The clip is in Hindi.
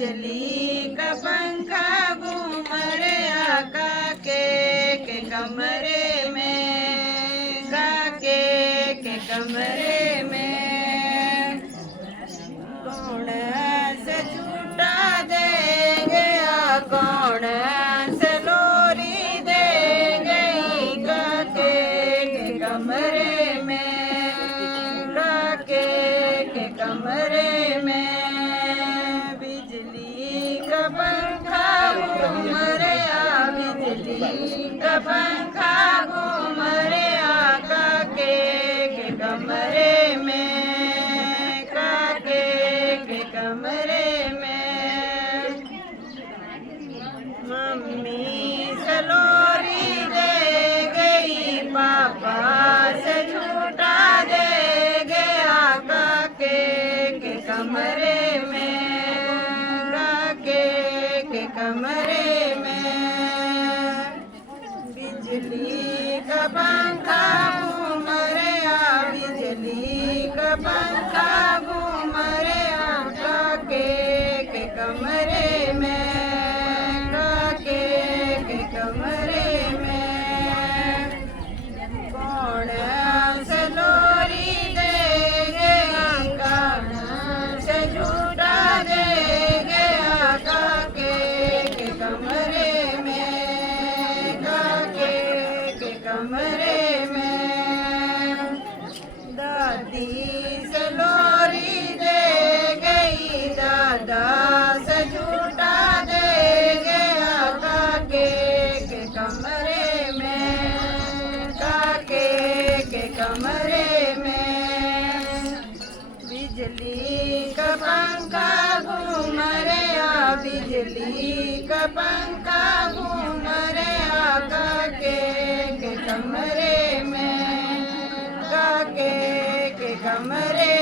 बिजली का पंखा घूम रे आका के कमरे में, काके के कमरे में। कौन से छूटा देंगे कौन से लोरी देंगे, काके के कमरे में, काके के कमरे में। बिजली का पंखा घूम रे बिजली का पंखा घूम रे काके के कमरे में, काके के कमरे में। मम्मी से लोरी दे गई, पापा से झूठा दे गया, काके के कमरे में, काके के कमरे में। बिजली का पंखा घूम रे बिजली का पंखा घूम रे काके के कमरे में, काके के कमरे में। कौन से लोरी दे गया, कौन से झूठा दे गया, काके के कमरे में, काके के कमरे में। दादी से लोरी दे गई, दादा से झूठा दे गया, काके के कमरे में, काके के कमरे में। बिजली का पंखा घूम रे बिजली का पंखा घूम रे काके के कमरे में, काके के कमरे